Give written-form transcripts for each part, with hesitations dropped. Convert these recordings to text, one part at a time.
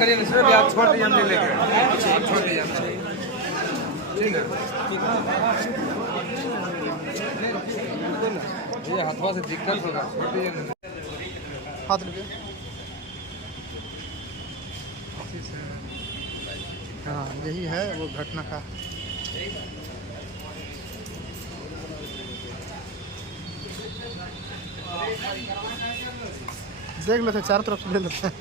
करिए ना सर, आप छोड़ दीजिए, हम ले लेंगे, आप छोड़ दीजिए, ठीक है। ये हाथवा से दिक्कत होगा, छोड़ दीजिए ना। हाथ रुपये। हाँ यही है वो घटना का। देख लेते हैं, चारों तरफ से ले लेते हैं।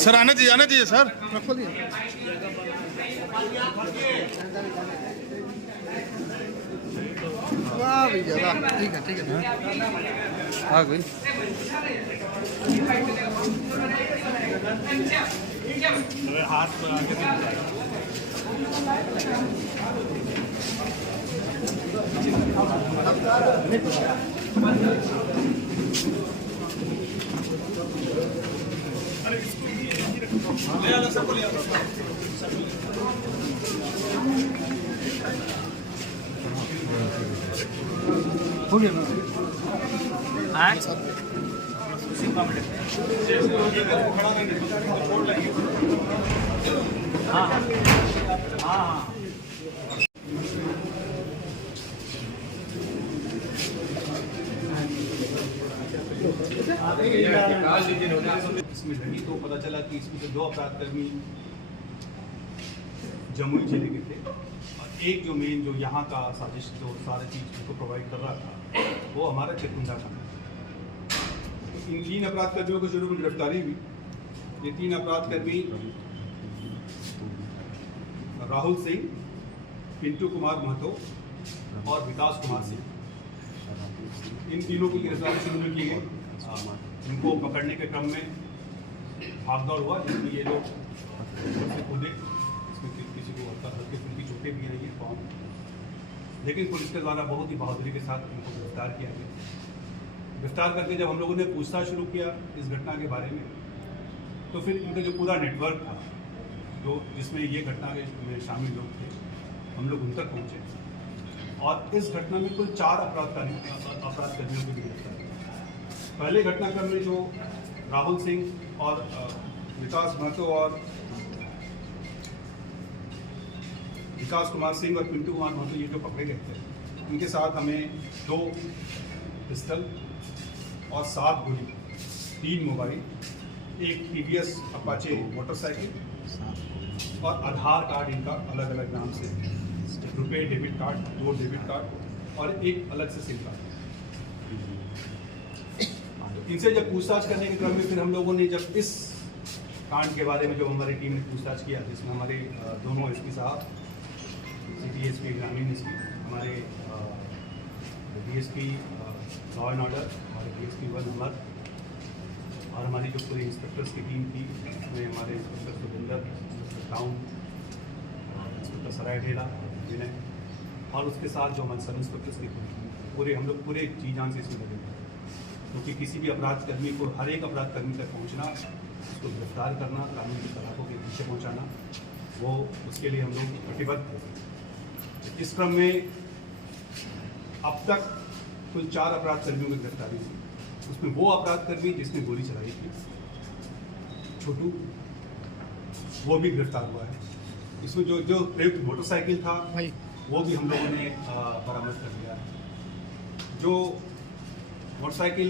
सर आने दीजिए सर, रखो दिए। वाह भैया, ठीक है ठीक है। हाँ भाई, हाथ में आगे हो गया ना? इसमें लगी तो पता चला कि इसमें से 2 अपराधकर्मी जमुई जिले के थे और एक जो मेन जो यहाँ का साजिश जो सारी चीज़ को प्रोवाइड कर रहा था वो हमारा चिरकुंडा का था। इन 3 अपराधकर्मियों को शुरू में गिरफ्तारी हुई। ये 3 अपराधकर्मी राहुल सिंह, पिंटू कुमार महतो और विकास कुमार सिंह, इन तीनों की गिरफ्तारी शुरू में की गई। इनको पकड़ने के क्रम में भागदौड़ हुआ, जिसमें ये लोग कूदे, इसमें किसी को हल्की फुल्की चोटें भी आई हैं पाँव, लेकिन पुलिस के द्वारा बहुत ही बहादुरी के साथ इनको गिरफ्तार किया गया। गिरफ्तार करके जब हम लोगों ने पूछताछ शुरू किया इस घटना के बारे में, तो फिर इनका जो पूरा नेटवर्क था जो जिसमें ये घटना में शामिल लोग थे, हम लोग उन तक पहुँचे और इस घटना में कुल 4 अपराधकर्मियों की गिरफ्तार। पहले घटनाक्रम में जो राहुल सिंह और विकास महतो और विकास कुमार सिंह और पिंटू कुमार महतो ये जो पकड़े गए थे, इनके साथ हमें 2 पिस्टल और 7 गोली, 3 मोबाइल, एक TVS अपाचे मोटरसाइकिल और आधार कार्ड इनका अलग अलग नाम से, रुपए डेबिट कार्ड, 2 डेबिट कार्ड और एक अलग से सिम कार्ड। इनसे जब पूछताछ करने के क्रम में फिर हम लोगों ने जब इस कांड के बारे में जब हमारी टीम ने पूछताछ किया, जिसमें हमारे दोनों SP साहब, सिटी SP ग्रामीण SP, हमारे DSP लॉ एंड ऑर्डर, हमारे DSP 1 अमर और हमारी जो पूरी इंस्पेक्टर्स की टीम थी, उसमें हमारे inspector Surendra, inspector town, inspector Sarai Dhela Vinay और उसके साथ जो हमारे सब इंस्पेक्टर्स की पूरे हम लोग पूरे जी जान से इसमें लगे थे, क्योंकि किसी भी अपराधकर्मी को हर एक अपराधकर्मी तक पहुंचना, उसको गिरफ्तार करना, कानून की सलाखों के पीछे पहुंचाना, वो उसके लिए हम लोग प्रतिबद्ध थे। इस क्रम में अब तक कुल 4 अपराधकर्मियों की गिरफ्तारी हुई। उसमें वो अपराधकर्मी जिसने गोली चलाई थी, छोटू, वो भी गिरफ्तार हुआ है। इसमें जो प्रयुक्त मोटरसाइकिल था वो भी हम लोगों ने बरामद कर लिया है। जो मोटरसाइकिल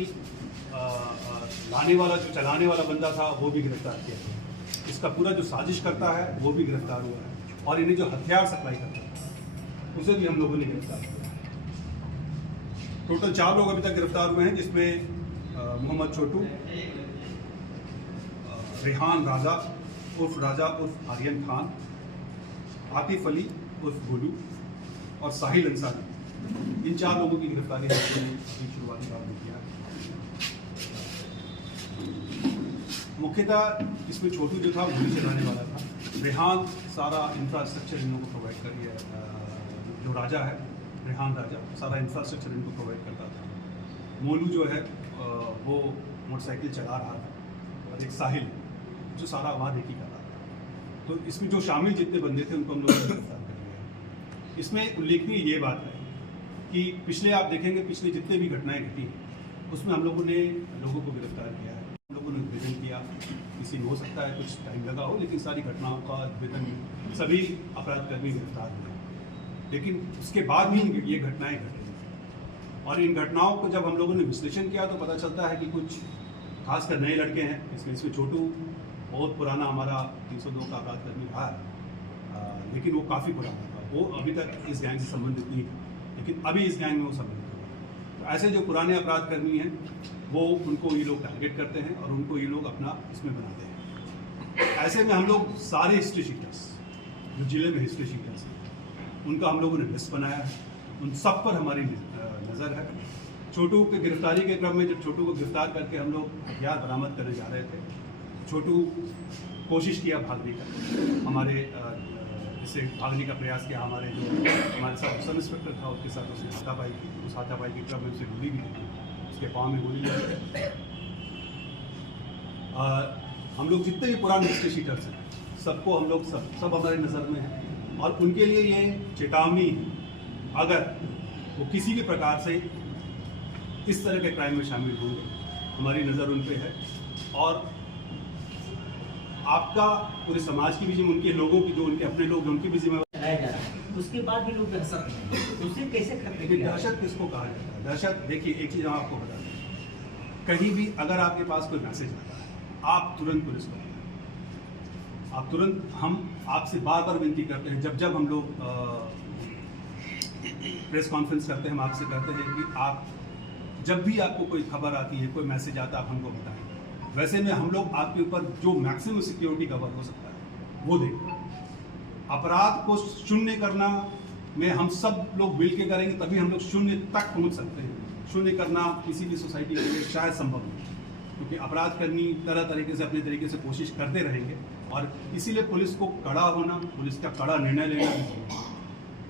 लाने वाला जो चलाने वाला बंदा था वो भी गिरफ्तार किया गया। इसका पूरा जो साजिश करता है वो भी गिरफ्तार हुआ है और इन्हें जो हथियार सप्लाई करता है उसे भी हम लोगों ने गिरफ्तार किया। टोटल 4 लोग अभी तक गिरफ्तार हुए हैं, जिसमें मोहम्मद छोटू, रेहान राजा उर्फ आर्यन खान, आतिफ अली उर्फ गोलू और साहिल अंसारी, इन 4 लोगों की गिरफ्तारी शुरुआती दौर में किया। मुख्यतः इसमें छोटू जो था गोली चलाने वाला था, रेहान सारा इंफ्रास्ट्रक्चर इन लोगों को प्रोवाइड कर दिया, जो राजा है रेहान राजा सारा इंफ्रास्ट्रक्चर इनको प्रोवाइड करता था। मोलू जो है वो मोटरसाइकिल चला रहा था और एक साहिल जो सारा आवाज़ एक ही कर रहा था। तो इसमें जो शामिल जितने बंदे थे उनको हम लोग गिरफ्तार कर लिया। इसमें उल्लेखनीय ये बात है कि पिछले आप देखेंगे पिछले जितने भी घटनाएं घटी उसमें हम लोगों ने लोगों को गिरफ्तार किया है, हम लोगों ने उद्भेदन किया। किसी में हो सकता है कुछ टाइम लगा हो, लेकिन सारी घटनाओं का उद्भेदन सभी अपराधकर्मी गिरफ्तार हुए। लेकिन उसके बाद भी ये घटनाएं घटी और इन घटनाओं को जब हम लोगों ने विश्लेषण किया तो पता चलता है कि कुछ खासकर नए लड़के हैं। इसमें छोटू बहुत पुराना हमारा 302 का अपराधकर्मी रहा है, लेकिन वो काफ़ी पुराना था, वो अभी तक इस गैंग से संबंधित नहीं है, लेकिन अभी इस गैंग में वो सम्मिलित हुआ। तो ऐसे जो पुराने अपराधकर्मी हैं वो उनको ये लोग टारगेट करते हैं और उनको ये लोग अपना इसमें बनाते हैं। ऐसे में हम लोग सारे हिस्ट्री शीटर्स जो जिले में हिस्ट्री शीटर्स हैं उनका हम लोगों ने लिस्ट बनाया है, उन सब पर हमारी नज़र है। छोटू की गिरफ्तारी के क्रम में जब छोटू को गिरफ्तार करके हम लोग हथियार बरामद करने जा रहे थे, छोटू कोशिश किया भागने का, हमारे इससे भागने का प्रयास किया। हमारे साथ सब इंस्पेक्टर था, उसके साथ उसने हाथापाई की। उस हाथापाई के क्रम में उसे गोली भी लगी, उसके पाँव में गोली लगी। हम लोग जितने भी पुराने हिस्ट्री शीटर्स हैं सबको हम लोग सब हमारी नज़र में हैं और उनके लिए ये चेतावनी है, अगर वो किसी भी प्रकार से इस तरह के क्राइम में शामिल होंगे हमारी नज़र उन पे है। और आपका पूरे समाज की भी जिम्मेदारी, उनके लोगों की जो उनके अपने लोग हैं उनकी भी जिम्मेदारी चलाया जा रहा है, उसके बाद भी लोग दहशत में, तो उसे कैसे खत्म लेकिन किया? दहशत किसको कहा जाता है? दहशत, देखिए एक चीज़ हम आपको बता दें, कहीं भी अगर आपके पास कोई मैसेज आता है आप तुरंत पुलिस को बताएं। आप तुरंत, हम आपसे बार बार विनती करते हैं, जब हम लोग प्रेस कॉन्फ्रेंस करते हैं हम आपसे कहते हैं कि आप जब भी आपको कोई खबर आती है, कोई मैसेज आता है, आप हमको बताएं। वैसे में हम लोग आपके ऊपर जो मैक्सिमम सिक्योरिटी कवर हो सकता है वो दें। अपराध को शून्य करना में हम सब लोग मिल के करेंगे तभी हम लोग शून्य तक पहुंच सकते हैं। शून्य करना किसी भी सोसाइटी के लिए शायद संभव नहीं, क्योंकि अपराधकर्मी तरह तरीके से अपने तरीके से कोशिश करते रहेंगे और इसीलिए पुलिस को कड़ा होना, पुलिस का कड़ा निर्णय लेना भी जरूरी है।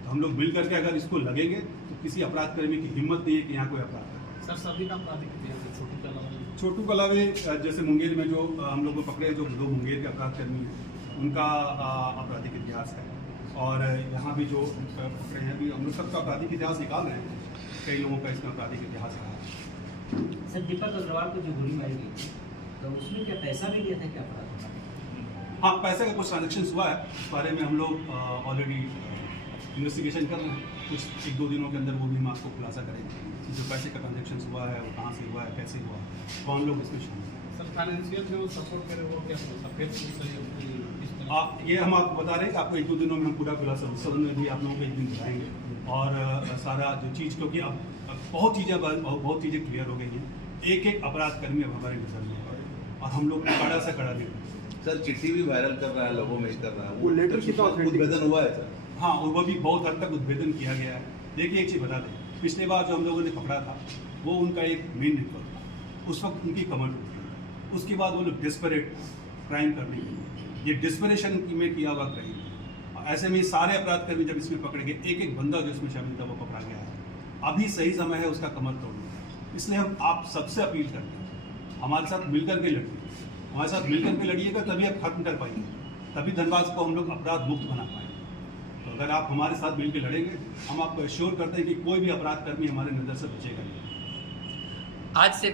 तो हम लोग मिल करके अगर इसको लगेंगे तो किसी अपराधकर्मी की हिम्मत नहीं है कि यहाँ कोई अपराध करे। सर सभी का आपराधिक इतिहास है, छोटू के अलावे जैसे मुंगेर में जो हम लोग को पकड़े, जो 2 मुंगेर के अपराधकर्मी हैं उनका आपराधिक इतिहास है। और यहाँ भी जो पकड़े हैं अभी हम लोग सबका आपराधिक इतिहास निकाल रहे हैं, कई लोगों का इसमें आपराधिक इतिहास रहा है। सर दीपक अग्रवाल को जो गोली मारी गई तो उसमें क्या पैसा भी दिया था क्या अपराध? हाँ, पैसे का कुछ ट्रांजेक्शन हुआ है, इस बारे में हम लोग ऑलरेडी इन्वेस्टिगेशन कर रहे हैं। कुछ 1-2 दिनों के अंदर वो भी हम आपको खुलासा करेंगे कि जो पैसे का ट्रांजेक्शन हुआ है वो कहाँ से हुआ है, कैसे हुआ है, तो हम लोग इसमें शामिल हैं। सर फाइनेंशियल जो सपोर्ट करे वो क्या सफेद ये हम आपको बता रहे हैं कि आपको 1-2 दिनों में हम पूरा खुलासा सदन में भी आप लोगों को एक दिन बताएंगे और सारा जो चीज़, क्योंकि अब बहुत चीज़ें क्लियर हो गई हैं। एक अपराधकर्मी अब हमारी नज़र में है और हम लोग कड़ा से कड़ा निर्णय। सर चिट्ठी भी वायरल कर रहा है, लोगों में कर रहा है, वो लेटर कितना उद्भेदन हुआ है सर? हाँ, और वो भी बहुत हद तक उद्भेदन किया गया है। देखिए एक चीज़ बता दें, पिछले बार जो हम लोगों ने पकड़ा था वो उनका एक मेन नेटवर्क था, उस वक्त उनकी कमर टूटी। उसके बाद वो लोग डेस्परेट क्राइम करने के लिए, ये डिस्परेशन में किया हुआ क्राइम। ऐसे में सारे अपराधकर्मी जब इसमें पकड़े गए, एक बंदा जो इसमें शामिल था वो पकड़ा गया है। अभी सही समय है उसका कमर तोड़ने का, इसलिए हम आप सबसे अपील करते हैं हमारे साथ मिलकर के लड़िए। हमारे साथ मिलकर के लड़िएगा तभी आप खत्म कर पाएंगे, तभी धनबाद को हम लोग अपराध मुक्त बना पाएंगे। तो अगर आप हमारे साथ मिल के लड़ेंगे, हम आपको एश्योर करते हैं कि कोई भी अपराधकर्मी हमारे नज़र से बचेगा नहीं। आज से